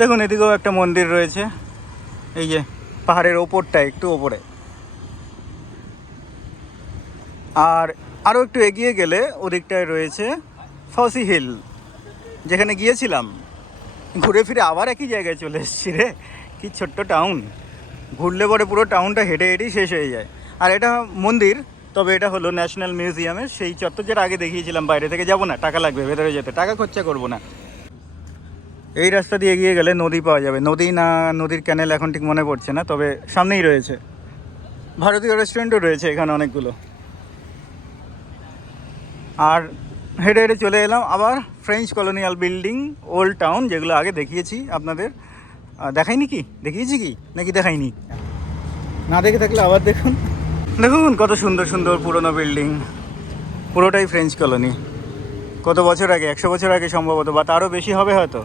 দেখুন, এদিকেও একটা মন্দির রয়েছে। এই যে পাহাড়ের ওপরটা, একটু ওপরে। আর আরও একটু এগিয়ে গেলে ওদিকটায় রয়েছে ফসি হিল, যেখানে গিয়েছিলাম। ঘুরে ফিরে আবার একই জায়গায় চলে এসেছি রে, কি ছোট্ট টাউন ঘুরলে পরে পুরো টাউনটা হেঁটে হেঁটেই শেষ হয়ে যায়। আর এটা মন্দির, তবে এটা হলো ন্যাশনাল মিউজিয়ামের সেই চত্বর যেটা আগে দেখিয়েছিলাম, বাইরে থেকে যাব না, টাকা লাগবে, ভেতরে যেতে। টাকা খরচা করব না। এই রাস্তা দিয়ে এগিয়ে গেলে নদী পাওয়া যাবে। নদী না, নদীর ক্যানেল এখন ঠিক মনে পড়ছে না, তবে সামনেই রয়েছে। ভারতীয় রেস্টুরেন্টও রয়েছে এখানে অনেকগুলো। আর হেঁটে হেঁটে চলে এলাম আবার French colonial building old town যেগুলো আগে দেখিয়েছি আপনাদের। দেখাইনি কি? দেখিয়েছি কি? নাকি দেখাইনি? না দেখে থাকলে আবার দেখুন। দেখুন কত সুন্দর সুন্দর পুরনো বিল্ডিং পুরোটাই ফ্রেঞ্চ কলোনি কত বছর আগে, একশো বছর আগে সম্ভবত, বা তারও বেশি হবে হয়তো।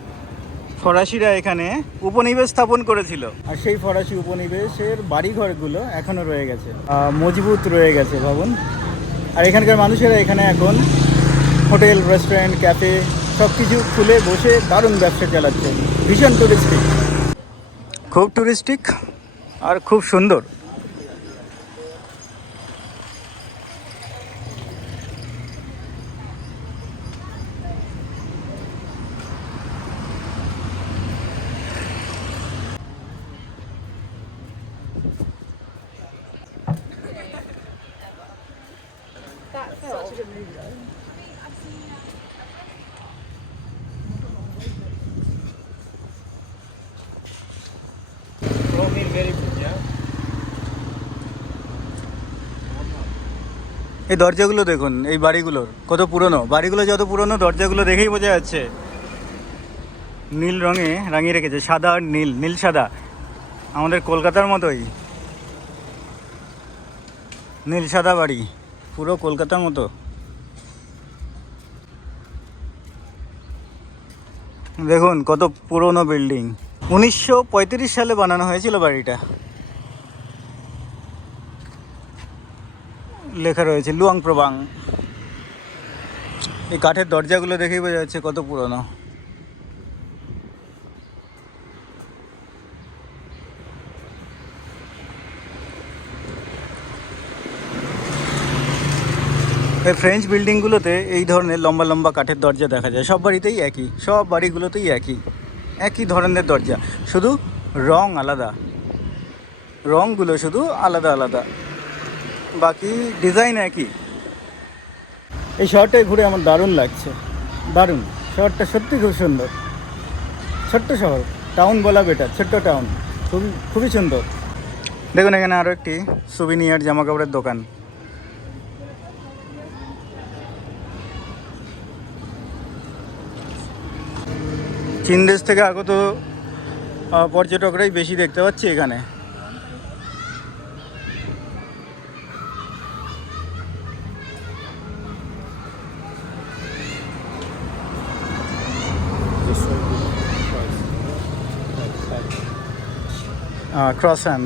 ফরাসিরা এখানে উপনিবেশ স্থাপন করেছিল। আর সেই ফরাসি উপনিবেশের বাড়িঘরগুলো এখনও রয়ে গেছে। মজবুত রয়ে গেছে ভবন। আর এখানকার মানুষেরা এখানে এখন হোটেল রেস্টুরেন্ট ক্যাফে সব কিছু খুলে বসে দারুণ ব্যবসা চালাচ্ছে। ভীষণ টুরিস্টিক খুব টুরিস্টিক আর খুব সুন্দর। এই দরজাগুলো দেখুন, এই বাড়িগুলোর। কত পুরনো। বাড়িগুলো যত পুরনো, দরজাগুলো দেখেই বোঝা যাচ্ছে। নীল রঙে রাঙিয়ে রেখেছে, সাদা আর নীল নীল সাদা। আমাদের কলকাতার মতোই। নীল সাদা বাড়ি, পুরো কলকাতার মতো। দেখুন, কত পুরনো বিল্ডিং। উনিশশো পঁয়ত্রিশ সালে বানানো হয়েছিল বাড়িটা। লেখা রয়েছে, লুয়াং প্রবাং। এই কাঠের দরজাগুলো দেখেই বোঝা যাচ্ছে কত পুরনো। এই ফ্রেঞ্চ বিল্ডিংগুলোতে এই ধরনের লম্বা লম্বা কাঠের দরজা দেখা যায়। সব বাড়িতেই একই, সব বাড়িগুলোতেই একই একই ধরনের দরজা। শুধু রং আলাদা। রংগুলো শুধু আলাদা আলাদা। বাকি ডিজাইন একই। এই শহরটায় ঘুরে আমার দারুণ লাগছে। দারুণ। শহরটা সত্যি খুব সুন্দর। ছোট্ট শহর। টাউন বলা বেটার ছোট্ট টাউন খুবই খুবই সুন্দর। দেখুন এখানে আরও একটি সুবিনিয়ার জামা কাপড়ের দোকান। চীন দেশ থেকে আগত পর্যটকরাই বেশি দেখতে পাচ্ছি এখানে।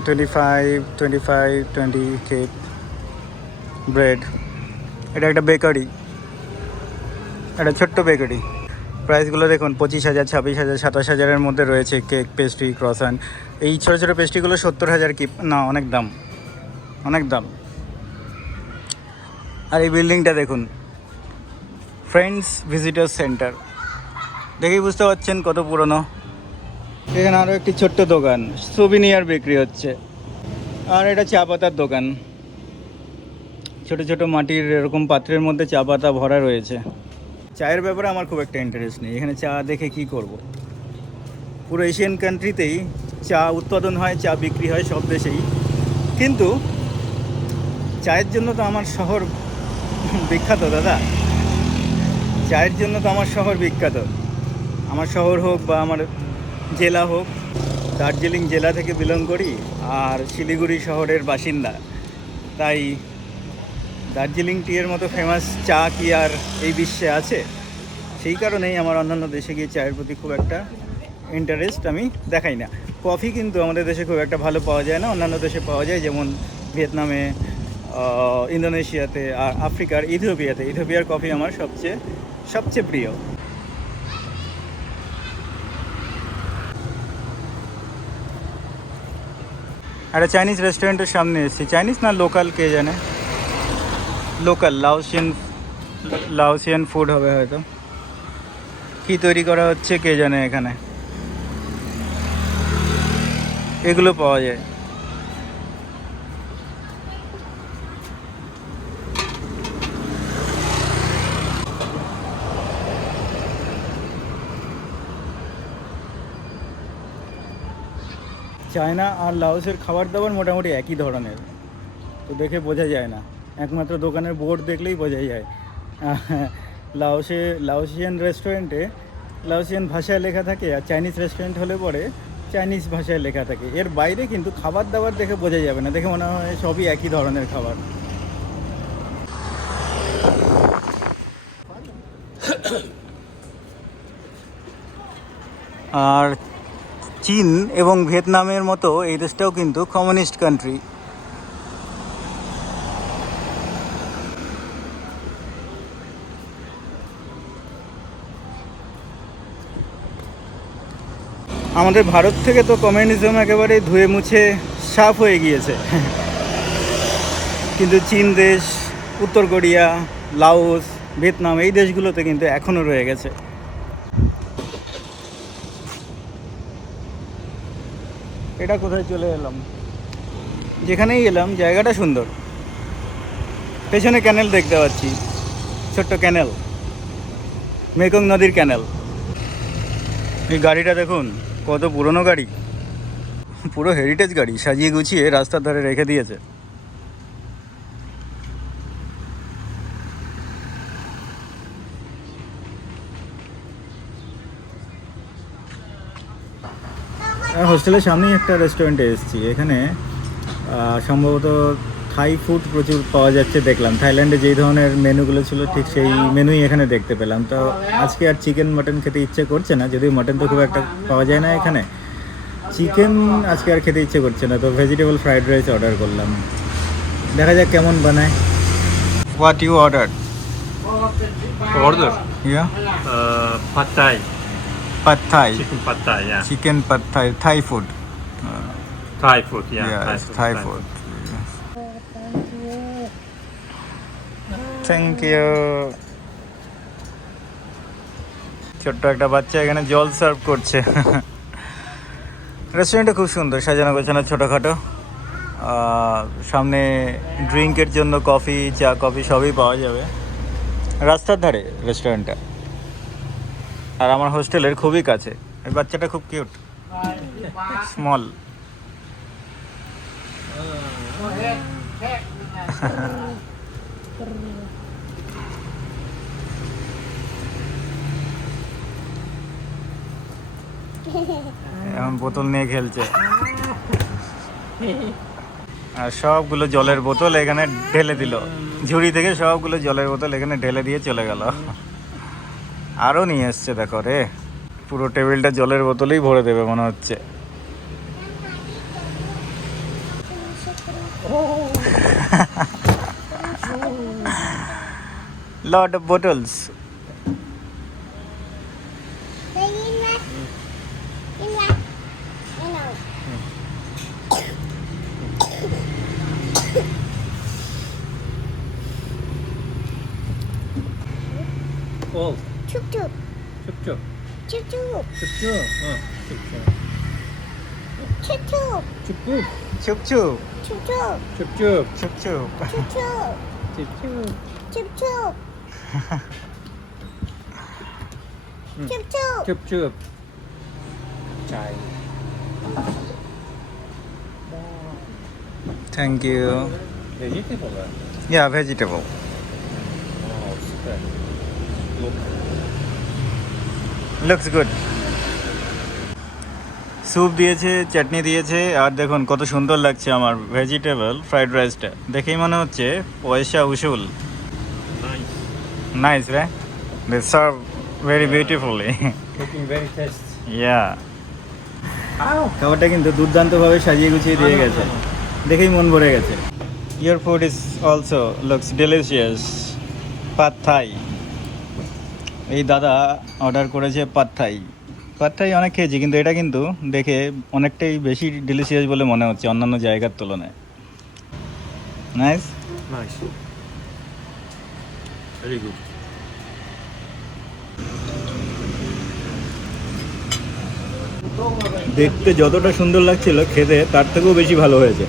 Twenty five twenty five twenty cake bread এটা একটা বেকারি একটা ছোট্ট বেকারি প্রাইসগুলো দেখুন, পঁচিশ হাজার, ছাব্বিশ হাজার, সাতাশ হাজারের মধ্যে রয়েছে কেক পেস্ট্রি ক্রসান এই ছোটো ছোটো পেস্ট্রিগুলো সত্তর হাজার কি? না, অনেক দাম। অনেক দাম। আর এই বিল্ডিংটা দেখুন ফ্রেন্ডস ভিজিটার সেন্টার দেখেই বুঝতে পারছেন কত পুরনো। এখানে আরও একটি ছোট্ট দোকান সুবিনিয়ার বিক্রি হচ্ছে। আর এটা চা পাতার দোকান। ছোট ছোট মাটির এরকম পাত্রের মধ্যে চা পাতা ভরা রয়েছে। চায়ের ব্যাপারে আমার খুব একটা ইন্টারেস্ট নেই। এখানে চা দেখে কি করব। পুরো এশিয়ান কান্ট্রিতেই চা উৎপাদন হয়, চা বিক্রি হয় সব দেশেই। কিন্তু চায়ের জন্য তো আমার শহর বিখ্যাত দাদা। চায়ের জন্য তো আমার শহর বিখ্যাত। আমার শহর হোক বা আমার জেলা হোক, দার্জিলিং জেলা থেকে বিলং করি আর শিলিগুড়ি শহরের বাসিন্দা। তাই দার্জিলিং টিয়ের মতো ফেমাস চা কি আর এই বিশ্বে আছে? সেই কারণেই আমার অন্যান্য দেশে গিয়ে চায়ের প্রতি খুব একটা ইন্টারেস্ট আমি দেখাই না। কফি কিন্তু আমাদের দেশে খুব একটা ভালো পাওয়া যায় না, অন্যান্য দেশে পাওয়া যায়, যেমন ভিয়েতনামে ইন্দোনেশিয়াতে আর আফ্রিকার ইথিওপিয়াতে। ইথিওপিয়ার কফি আমার সবচেয়ে সবচেয়ে প্রিয়। একটা চাইনিজ রেস্টুরেন্টের সামনে এসেছি। চাইনিজ না লোকাল কে জানে? লোকাল লাউসিয়ান লাউসিয়ান ফুড হবে হয়তো। কি তৈরি করা হচ্ছে কে জানে এখানে? এগুলো পাওয়া যায়। চায়না আর লাওসের খাবার দাবার মোটামুটি একই ধরনের। তো দেখে বোঝা যায় না। একমাত্র দোকানের বোর্ড দেখলেই বোঝা যায়। লাওসে, লাওসিয়ান রেস্টুরেন্টে, লাওসিয়ান ভাষায় লেখা থাকে আর চাইনিজ রেস্টুরেন্ট হলে পরে চাইনিজ ভাষায় লেখা থাকে। এর বাইরে কিন্তু খাবার দাবার দেখে বোঝা যাবে না। দেখে মনে হয় সবই একই ধরনের খাবার। আর চীন এবং ভিয়েতনামের মতো এই দেশটাও কিন্তু কমিউনিস্ট কান্ট্রি আমাদের ভারত থেকে তো কমিউনিজম একেবারে ধুয়ে মুছে সাফ হয়ে গিয়েছে। কিন্তু চীন দেশ, উত্তর কোরিয়া, লাওস, ভিয়েতনাম এই দেশগুলোতে কিন্তু এখনও রয়ে গেছে। এটা কোথায় চলে এলাম? যেখানেই এলাম, জায়গাটা সুন্দর। পেছনে ক্যানেল দেখতে পাচ্ছি। ছোট্ট ক্যানেল মেকং নদীর ক্যানেল এই গাড়িটা দেখুন, কত পুরনো গাড়ি। পুরো হেরিটেজ গাড়ি, সাজিয়ে গুছিয়ে রাস্তার ধারে রেখে দিয়েছে। হোস্টেলের সামনেই একটা রেস্টুরেন্টে এসেছি। এখানে সম্ভবত থাই ফুড প্রচুর পাওয়া যাচ্ছে দেখলাম। থাইল্যান্ডে যেই ধরনের মেনুগুলো ছিল ঠিক সেই মেনুই এখানে দেখতে পেলাম। তো আজকে আর চিকেন মাটন খেতে ইচ্ছে করছে না যদিও মাটন তো খুব একটা পাওয়া যায় না এখানে। চিকেন আজকে আর খেতে ইচ্ছে করছে না তো ভেজিটেবল ফ্রাইড রাইস অর্ডার করলাম। দেখা যাক কেমন বানায়। What you order yeah uh, pad thai, chicken pad thai, yeah. Chicken pad Thai Thai food Thai food, yeah. Yes, Thai food. Thank you ছোট্ট একটা বাচ্চা এখানে জল সার্ভ করছে। রেস্টুরেন্টটা খুব সুন্দর সাজানো গোছানো ছোটোখাটো। সামনে ড্রিঙ্কের জন্য কফি চা কফি সবই পাওয়া যাবে। রাস্তার ধারে রেস্টুরেন্টটা আর আমার হোস্টেলের খুবই কাছে। এই বাচ্চাটা খুব কিউট স্মল এখন বোতল নিয়ে খেলছে। আর সবগুলো জলের বোতল এখানে ঢেলে দিল। ঝুড়ি থেকে সবগুলো জলের বোতল এখানে ঢেলে দিয়ে চলে গেল। আরও নিয়ে এসছে দেখো রে। পুরো টেবিলটা জলের বোতলেই ভরে দেবে মনে হচ্ছে। Lot of bottles 춥죠? 어, 춥죠. 춥춥 춥고, 춥춥 춥춥 춥쭉, 춥춥 춥춥 춥쭉. 춥춥 응. 춥춥 춥춥. 잘. Thank you. Vegetable. Yeah, vegetable. Oh, super. Look. Looks good. Soup দিয়েছে চাটনি দিয়েছে আর দেখুন কত সুন্দর লাগছে আমার ভেজিটেবল ফ্রাইড রাইসটা দেখেই মনে হচ্ছে পয়সা উসুল। নাইস রে they serve very beautifully. Yeah খাবারটা কিন্তু দুর্দান্তভাবে সাজিয়ে গুছিয়ে দিয়ে গেছে। দেখেই মন ভরে গেছে। Your food is also looks delicious pad Thai এই দাদা অর্ডার করেছে পাত থাই পাতটাই অনেক খেয়েছি কিন্তু এটা কিন্তু দেখে অনেকটাই বেশি ডিলিশিয়াস বলে মনে হচ্ছে অন্যান্য জায়গার তুলনায়। Nice Nice. Very good. দেখতে যতটা সুন্দর লাগছিল খেতে তার থেকেও বেশি ভালো হয়েছে।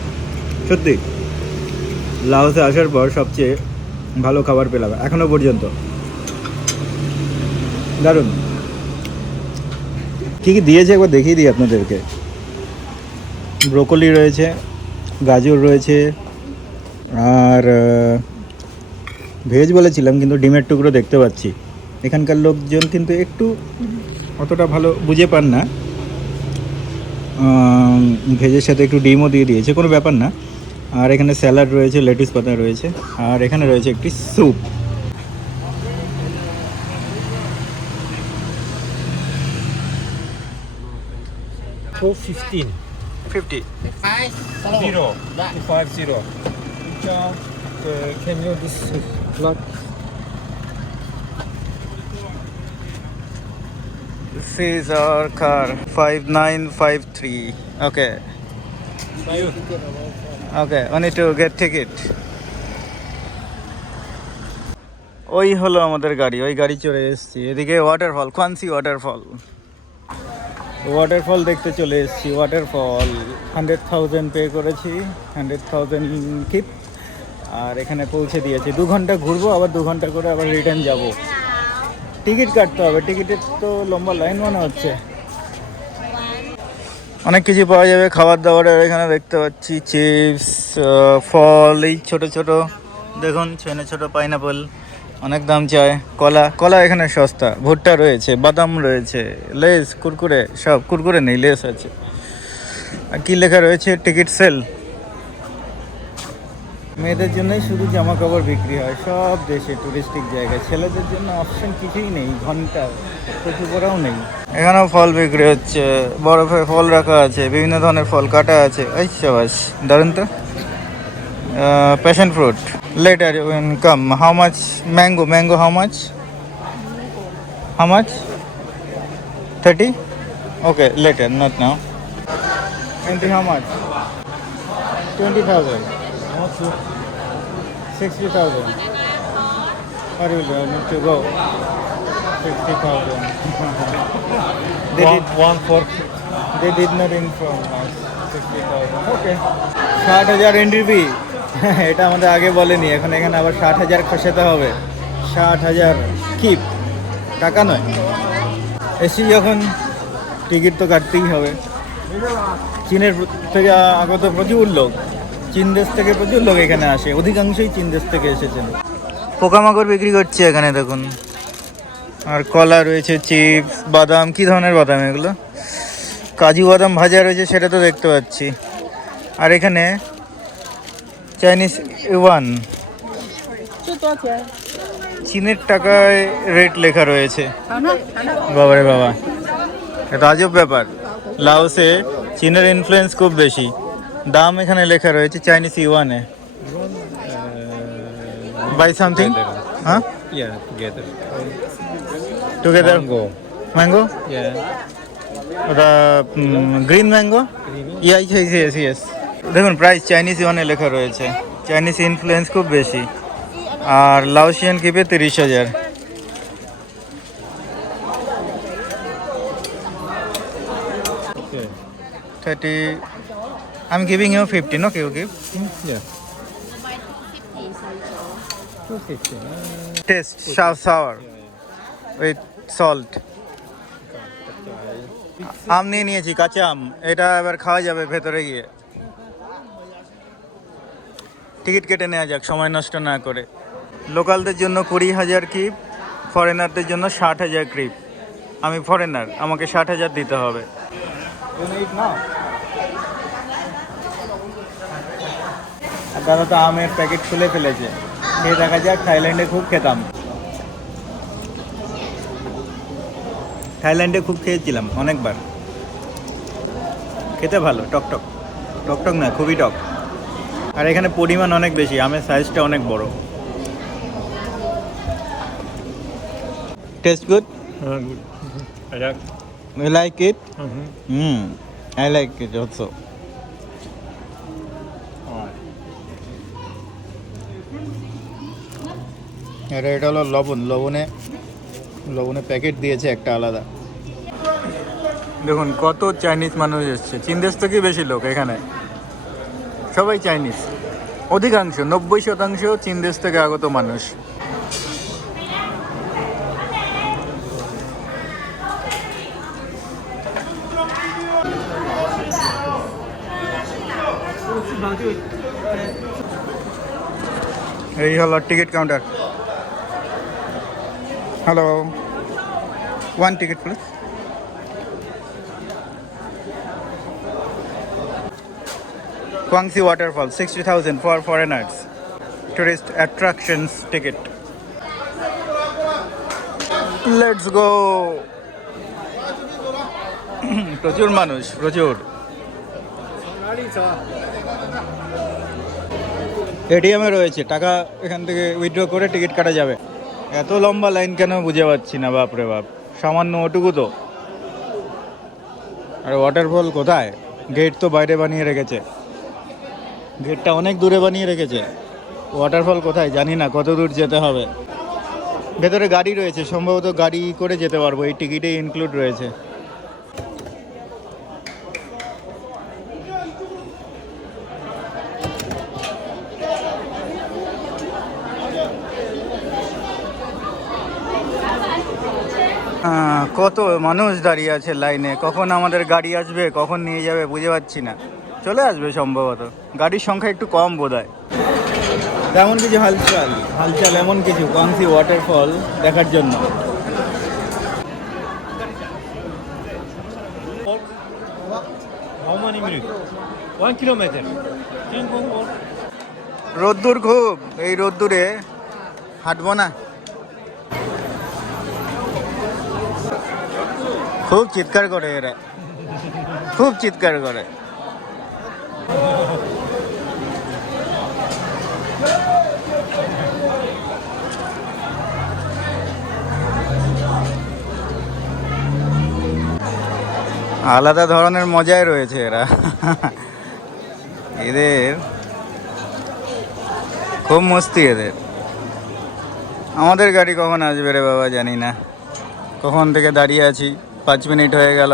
সত্যি। লাওসে আসার পর সবচেয়ে ভালো খাবার পেলাম এখনও পর্যন্ত। দারুণ। কী কী দিয়েছে একবার দেখিয়ে দিই আপনাদেরকে? ব্রোকলি রয়েছে, গাজর রয়েছে, আর ভেজ বলেছিলাম কিন্তু ডিমের টুকরো দেখতে পাচ্ছি। এখানকার লোকজন কিন্তু একটু অতটা ভালো বুঝে পান না। ভেজের সাথে একটু ডিমও দিয়ে দিয়েছে, কোনো ব্যাপার না। আর এখানে স্যালাড রয়েছে, লেটুস পাতা রয়েছে, আর এখানে রয়েছে একটি soup. Four fifteen. Fifty Zero. Two five zero. Ciao. Uh, can you this plug? This is our car 5953 okay okay we need to get ticket ওই হলো আমাদের গাড়ি ওই গাড়ি চড়ে এসেছি এদিকে ওয়াটারফল খানসি ওয়াটারফল ওয়াটারফল দেখতে চলে এসেছি ওয়াটারফল হান্ড্রেড থাউজেন্ড পে করেছি হান্ড্রেড থাউজেন্ড কিপ আর এখানে পৌঁছে দিয়েছি। দু ঘণ্টা ঘুরবো, আবার দু ঘণ্টা করে আবার রিটার্ন যাব। টিকিট কাটতে হবে। টিকিটের তো লম্বা লাইন মনে হচ্ছে। অনেক কিছু পাওয়া যাবে খাবার দাবারের এখানে দেখতে পাচ্ছি চিপস ফল, এই ছোটো ছোটো। দেখুন ছোটো ছোটো পাইনাপল অনেক দাম চায়। কলা কলা এখানে সস্তা, ভুট্টা রয়েছে, বাদাম রয়েছে, লেস, কুরকুরে, সব কুরকুরে নেই, লেস আছে। আর কি লেখা রয়েছে? Ticket sale. মেয়েদের জন্যই শুধু জামা কাপড় বিক্রি হয়, সব দেশে টুরিস্টিক জায়গায় ছেলেদের জন্য অপশন কিছুই নেই, ঘণ্টা কিছু করাও নেই। এখানেও ফল বিক্রি হচ্ছে, বরফে ফল রাখা আছে, বিভিন্ন ধরনের ফল কাটা আছে। এই সাবাস দারুণ তো? Uh, passion fruit. Later when come, how much mango? Mango how much? How much? 30? Okay, later, not now. Until how much? 20,000. 60,000. Or you need to go. 60,000. they, did, one for... they did not inform us. 60,000. Okay. 60,000 entry fee. এটা আমাদের আগে বলেনি, এখন এখানে আবার ষাট হাজার খসাতে হবে। ষাট হাজার কিপ টাকা নয়। এসি যখন টিকিট তো কাটতেই হবে। চীনের থেকে আগত প্রচুর লোক, চীন দেশ থেকে প্রচুর লোক এখানে আসে, অধিকাংশই চীন দেশ থেকে এসেছেন। পোকামাকড় বিক্রি করছে এখানে, দেখুন। আর কলা রয়েছে, চিপস, বাদাম, কি ধরনের বাদাম এগুলো? কাজু বাদাম ভাজা রয়েছে, সেটা তো দেখতে পাচ্ছি। আর এখানে চাইনিজ ওয়ান চীনের টাকায় রেট লেখা রয়েছে। বাবারে বাবা। রাজব ব্যাপার। লাউসে চীনের ইনফ্লুয়েন্স খুব বেশি। দাম এখানে লেখা রয়েছে চাইনিজ ইউয়ানে বাই সামথিং হ্যাঁ টুগেদার ম্যাঙ্গো ওটা গ্রিন ম্যাঙ্গো ইয়াই চাইছে এস ইয়েস দেখুন প্রাইস চাইনিজ ইউয়ানে লেখা রয়েছে। চাইনিজ ইনফ্লুয়েন্স খুব বেশি। আর লাওসিয়ান কিপে তিরিশ হাজার. Thirty I am giving you fifteen okay okay taste sour with salt আম নিয়ে নিয়েছি, কাঁচা আম। এটা এবার খাওয়া যাবে ভেতরে গিয়ে। টিকিট কেটে নেওয়া যাক, সময় নষ্ট না করে। লোকালদের জন্য কুড়ি হাজার ক্রিপ ফরেনারদের জন্য ষাট হাজার ক্রিপ। আমি ফরেনার, আমাকে ষাট হাজার দিতে হবে। দাদা তো আমের প্যাকেট খুলে ফেলেছে। খেয়ে দেখা যাক, থাইল্যান্ডে খুব খেতাম। থাইল্যান্ডে খুব খেয়েছিলাম অনেকবার। খেতে ভালো, টক টক। টক টক না, খুবই টক। আর এখানে পরিমাণ অনেক বেশি আমের সাইজটা অনেক বড় taste good it? Mm-hmm. Hmm. I like it also. Alright. এটা এটা হলো লবণ লবণে লবণে প্যাকেট দিয়েছে একটা আলাদা দেখুন কত চাইনিজ মানুষ এসছে চীন দেশ থেকেই বেশি লোক এখানে সবাই চাইনিজ। অধিকাংশ, নব্বই শতাংশ চীন দেশ থেকে আগত মানুষ। এই হলো ticket counter. Hello, one ticket, please. Guangxi waterfall 60,000 for foreigners. Tourist attractions ticket. Let's go. প্রচুর মানুষ প্রচুর এটিএমে রয়েছে টাকা এখান থেকে উইথড্র করে টিকিট কাটা যাবে এত লম্বা লাইন কেন বুঝে পাচ্ছি না বাপরে বাপ সামান্য ওটুকু তো আর ওয়াটারফল কোথায় গেট তো বাইরে বানিয়ে রেখেছে গেটটা অনেক দূরে বানিয়ে রেখেছে। ওয়াটারফল কোথায় জানি না কত দূর যেতে হবে। ভেতরে গাড়ি রয়েছে, সম্ভবত গাড়ি করে যেতে পারব, এই টিকিটে ইনক্লুড রয়েছে। কত মানুষ দাঁড়িয়ে আছে লাইনে? কখন আমাদের গাড়ি আসবে, কখন নিয়ে যাবে, বুঝে পাচ্ছি না। চলে আসবে সম্ভবত। গাড়ির সংখ্যা একটু কম বোধ হয় তেমন কিছু হালচাল হালচাল এমন কিছু কাংসি ওয়াটারফল দেখার জন্য. রোদ্দুর খুব এই রোদ্দুরে হাঁটবো না। খুব চিৎকার করে এরা। খুব চিৎকার করে। আলাদা ধরনের মজায় রয়েছে এরা। এদের খুব মস্তি এদের। আমাদের গাড়ি কখন আসবে রে বাবা জানি না। কখন থেকে দাঁড়িয়ে আছি? পাঁচ মিনিট হয়ে গেল।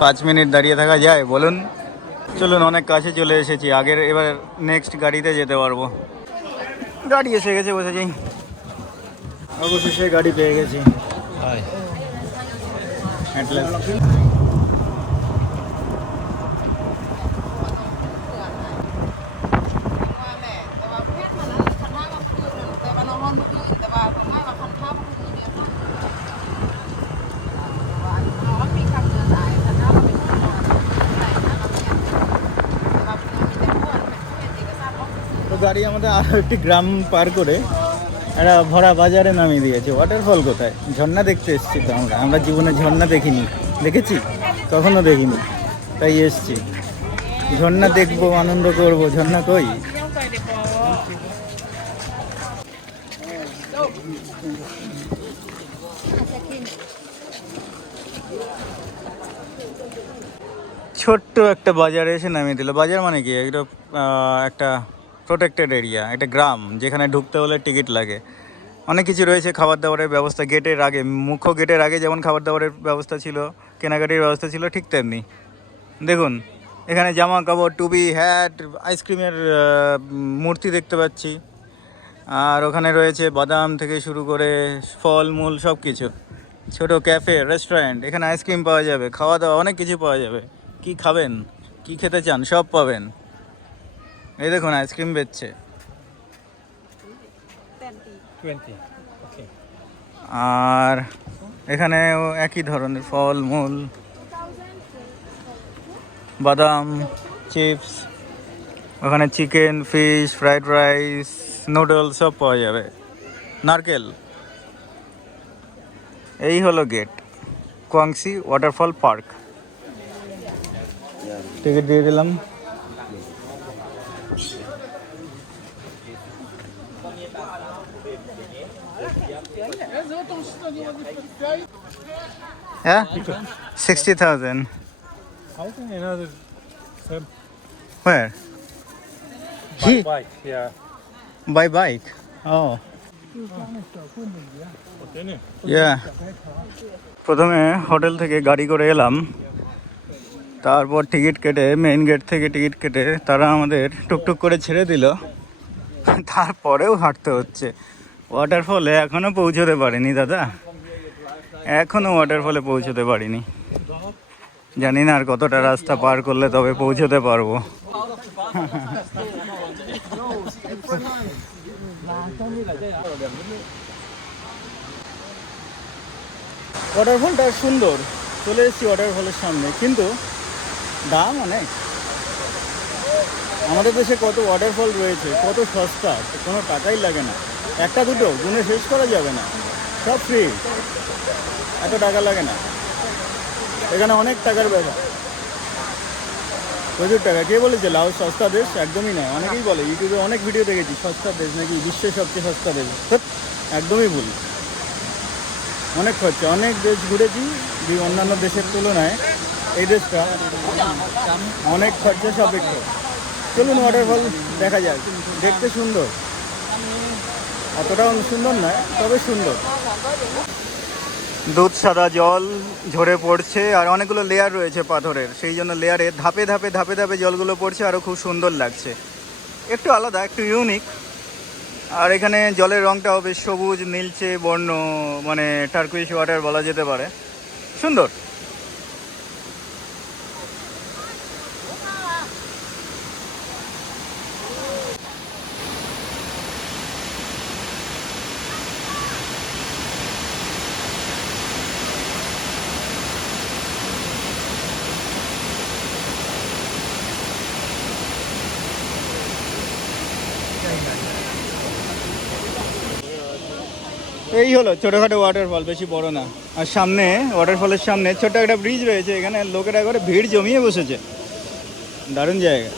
পাঁচ মিনিট দাঁড়িয়ে থাকা যায়? বলুন। চলুন অনেক কাছে চলে এসেছি। আগের এবার নেক্সট গাড়িতে যেতে পারব। গাড়ি এসে গেছে বসে যাই অবশেষে গাড়ি পেয়ে গেছি। গাড়ি আমাদের আরও একটি গ্রাম পার করে একটা ভরা বাজারে নামিয়ে দিয়েছে। ওয়াটারফল কোথায়? ঝর্ণা দেখতে এসেছি তো আমরা। আমরা জীবনে ঝর্ণা দেখিনি। দেখেছি? কখনো দেখিনি। তাই এসছি। ঝর্ণা দেখব আনন্দ করব। ঝর্ণা কই? ছোট্ট একটা বাজারে এসে নামিয়ে দিল। বাজার মানে কি? আহ, একটা প্রোটেক্টেড এরিয়া একটা গ্রাম, যেখানে ঢুকতে হলে টিকিট লাগে। অনেক কিছু রয়েছে, খাবার দাবারের ব্যবস্থা, গেটের আগে, মুখ্য গেটের আগে যেমন খাবার দাবারের ব্যবস্থা ছিল, কেনাকাটির ব্যবস্থা ছিল, ঠিক তেমনি। দেখুন, এখানে জামা কাপড়, টুপি হ্যাট আইসক্রিমের মূর্তি দেখতে পাচ্ছি। আর ওখানে রয়েছে বাদাম থেকে শুরু করে ফল মূল সব কিছু ছোটো ক্যাফে রেস্টুরেন্ট এখানে আইসক্রিম পাওয়া যাবে, খাওয়া দাওয়া, অনেক কিছু পাওয়া যাবে। কি খাবেন? কি খেতে চান? সব পাবেন। এই দেখুন আইসক্রিম বেচছে। আর এখানেও একই ধরনের ফল মূল বাদাম চিপস ওখানে chicken fish fried rice noodles সব পাওয়া যাবে। নারকেল। এই হলো gate. Guangxi waterfall park. Ticket দিয়ে দিলাম। হ্যাঁ sixty thousand I think another um, Where? by He bike. Yeah. by bike. Oh, yeah. প্রথমে হোটেল থেকে গাড়ি করে এলাম তারপর টিকিট কেটে মেইন গেট থেকে টিকিট কেটে তারা আমাদের টুকটুক করে ছেড়ে দিল তারপরেও হাঁটতে হচ্ছে ওয়াটারফলে এখনও পৌঁছতে পারিনি, দাদা। এখনও ওয়াটারফলে পৌঁছতে পারিনি। জানি না আর কতটা রাস্তা পার করলে তবে পৌঁছতে পারব। ওয়াটারফলটা সুন্দর। চলে এসেছি ওয়াটারফলের সামনে। কিন্তু দাম অনেক। আমাদের দেশে কত ওয়াটারফল রয়েছে, কত সস্তা, কোনো টাকাই লাগে না। একটা দুটো, গুনে শেষ করা যাবে না। সব ফ্রি এত টাকা লাগে না। এখানে অনেক টাকার ব্যাপার। প্রচুর টাকা। কে বলেছে? লাউ সস্তা দেশ? একদমই নয়। অনেকেই বলে, ইউটিউবে অনেক ভিডিও দেখেছি। সস্তা দেশ নাকি বিশ্বের সবচেয়ে সস্তা দেশ? একদমই ভুল। অনেক খরচা। অনেক দেশ ঘুরেছি অন্যান্য দেশের তুলনায়। এই দেশটা অনেক খরচা সাপেক্ষ। চলুন ওয়াটারফল দেখা যাক। দেখতে সুন্দর। অতটাও সুন্দর নয়, তবে সুন্দর। দুধ, সাদা জল ঝরে পড়ছে, আর অনেকগুলো লেয়ার রয়েছে পাথরের। সেই জন্য লেয়ারে ধাপে ধাপে ধাপে ধাপে জলগুলো পড়ছে আরও খুব সুন্দর লাগছে। একটু আলাদা, একটু ইউনিক আর এখানে জলের রংটাও বেশ সবুজ নীলচে বর্ণ মানে টার্কুইশ ওয়াটার বলা যেতে পারে। সুন্দর। এই হলো ছোটোখাটো ওয়াটারফল বেশি বড় না। আর সামনে ওয়াটারফলের সামনে ছোট একটা ব্রিজ রয়েছে, এখানে লোকেরা করে ভিড় জমিয়ে বসেছে। দারুণ জায়গা।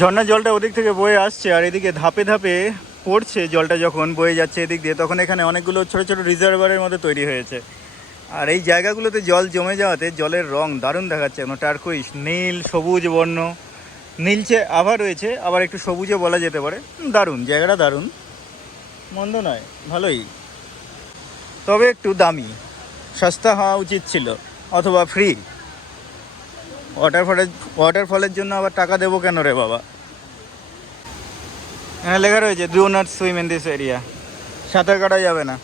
ঝর্ণার জলটা ওদিক থেকে বয়ে আসছে, আর এদিকে ধাপে ধাপে পড়ছে, জলটা যখন বয়ে যাচ্ছে এদিক দিয়ে, তখন এখানে অনেকগুলো ছোট ছোট রিজার্ভারের মতো তৈরি হয়েছে। আর এই জায়গাগুলোতে জল জমে যাওয়াতে জলের রং দারুণ দেখাচ্ছে কোনো টার্কুইশ নীল, সবুজ বর্ণ, নীলচে আভা রয়েছে, আবার একটু সবুজে বলা যেতে পারে। দারুণ, জায়গাটা দারুণ। মন্দ নয়, ভালোই। তবে একটু দামি। সস্তা হওয়া উচিত ছিল, অথবা ফ্রি ওয়াটারফলের ওয়াটারফলের জন্য আবার টাকা দেবো কেন রে বাবা? এখানে লেখা রয়েছে do not swim in this area সাঁতার কাটা যাবে না।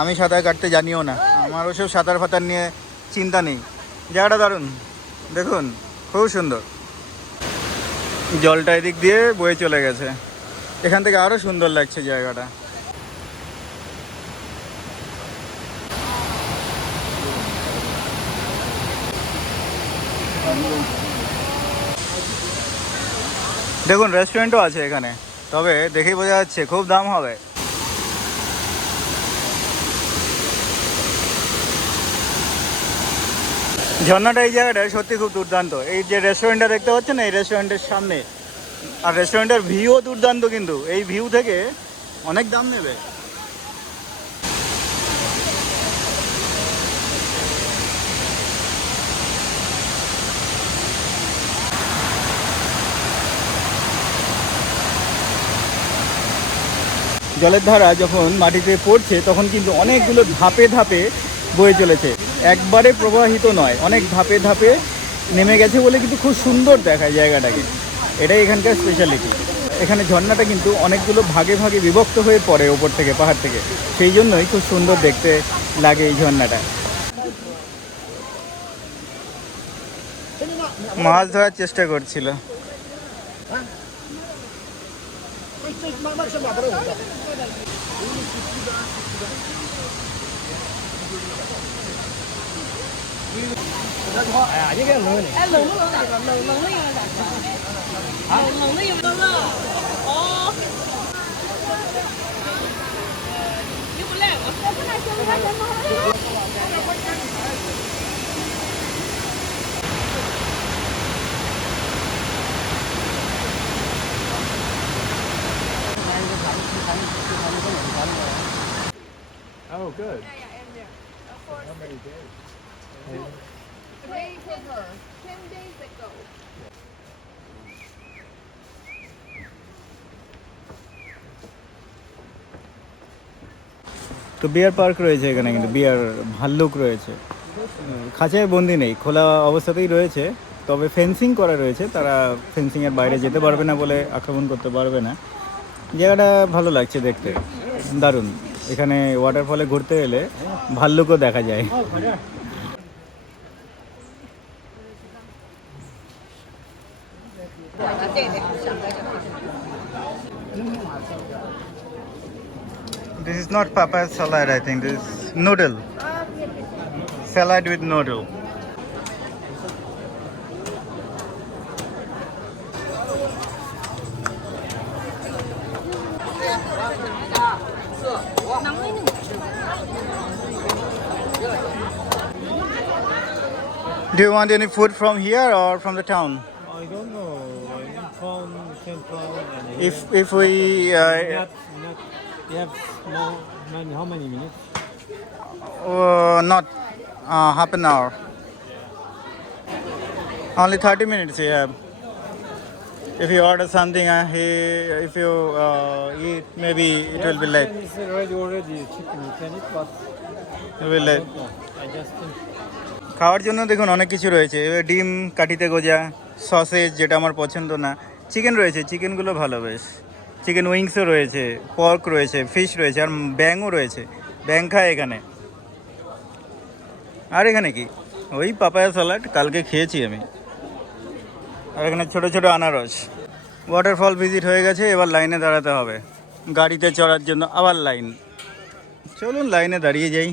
আমি সাঁতার কাটতে জানিও না। আমার ওসব সাঁতার ফাতার নিয়ে চিন্তা নেই। জায়গাটা দারুণ। দেখুন, খুব সুন্দর। জলটা এদিক দিয়ে বয়ে চলে গেছে। এখান থেকে আরও সুন্দর লাগছে জায়গাটা। দেখুন রেস্টুরেন্টও আছে এখানে। তবে দেখেই বোঝা যাচ্ছে খুব দাম হবে। ঝর্ণাটা এই জায়গাটা সত্যি খুব দুর্দান্ত। এই যে রেস্টুরেন্টটা দেখতে পাচ্ছেন, এই রেস্টুরেন্টের সামনে। আর রেস্টুরেন্টের ভিউও দুর্দান্ত কিন্তু। এই ভিউ থেকে অনেক দাম নেবে। জলের ধারা যখন মাটিতে পড়ছে, তখন কিন্তু অনেকগুলো ধাপে ধাপে বয়ে চলেছে। একবারে প্রবাহিত নয়, অনেক ধাপে ধাপে নেমে গেছে বলে কিন্তু খুব সুন্দর দেখায় জায়গাটাকে। এটাই এখানকার স্পেশালিটি এখানে ঝর্ণাটা কিন্তু অনেকগুলো ভাগে ভাগে বিভক্ত হয়ে পড়ে ওপর থেকে, পাহাড় থেকে। সেই জন্যই খুব সুন্দর দেখতে লাগে এই ঝর্ণাটা। মাছ ধরার চেষ্টা করছিল। Mari sama bro. Ini sudah sudah. À, những cái lưỡi này. Lưỡi nó lưỡi này, lưỡi lưỡi này. Hả? Lưỡi nó lưỡi lưỡi. Ồ. Như vậy là, nó không phải là good. Yeah, How many days? Took her 10 days ago. তো বিয়ার park রয়েছে এখানে কিন্তু বিয়ার ভাল্লুক রয়েছে খাঁচায় বন্দি নেই খোলা অবস্থাতেই রয়েছে তবে ফেন্সিং করা রয়েছে তারা ফেন্সিংয়ের বাইরে যেতে পারবে না বলে আক্রমণ করতে পারবে না জায়গাটা ভালো লাগছে দেখতে দারুণ এখানে ওয়াটারফলে ঘুরতে গেলে ভাল্লুকও দেখা যায় This is not papaya salad, I think. This is noodle. Salad with noodle. Do you want any food from here or from the town? I don't know. I'm from Central and If if we uh, not, not, you have small, many, how many minutes? uh, not uh, half an hour, only thirty minutes have. If you order something, uh, he, if you uh, eat, maybe it will be late. It's already, already chicken, you can eat, but It will be late. no, I just think খাওয়ার জন্য দেখুন অনেক কিছু রয়েছে। এবার ডিম, কাঠিতে গোজা, sausage যেটা আমার পছন্দ না। চিকেন রয়েছে চিকেনগুলো ভালো বেশ। চিকেন উইংসও রয়েছে পর্ক রয়েছে ফিশ রয়েছে, আর ব্যাংও রয়েছে। ব্যাং খায় এখানে। আর এখানে কি? ওই পাপায়া স্যালাড কালকে খেয়েছি আমি। আর এখানে ছোট ছোট আনারস। ওয়াটারফল ভিজিট হয়ে গেছে, এবার লাইনে দাঁড়াতে হবে। গাড়িতে চড়ার জন্য আবার লাইন। চলুন লাইনে দাঁড়িয়ে যাই।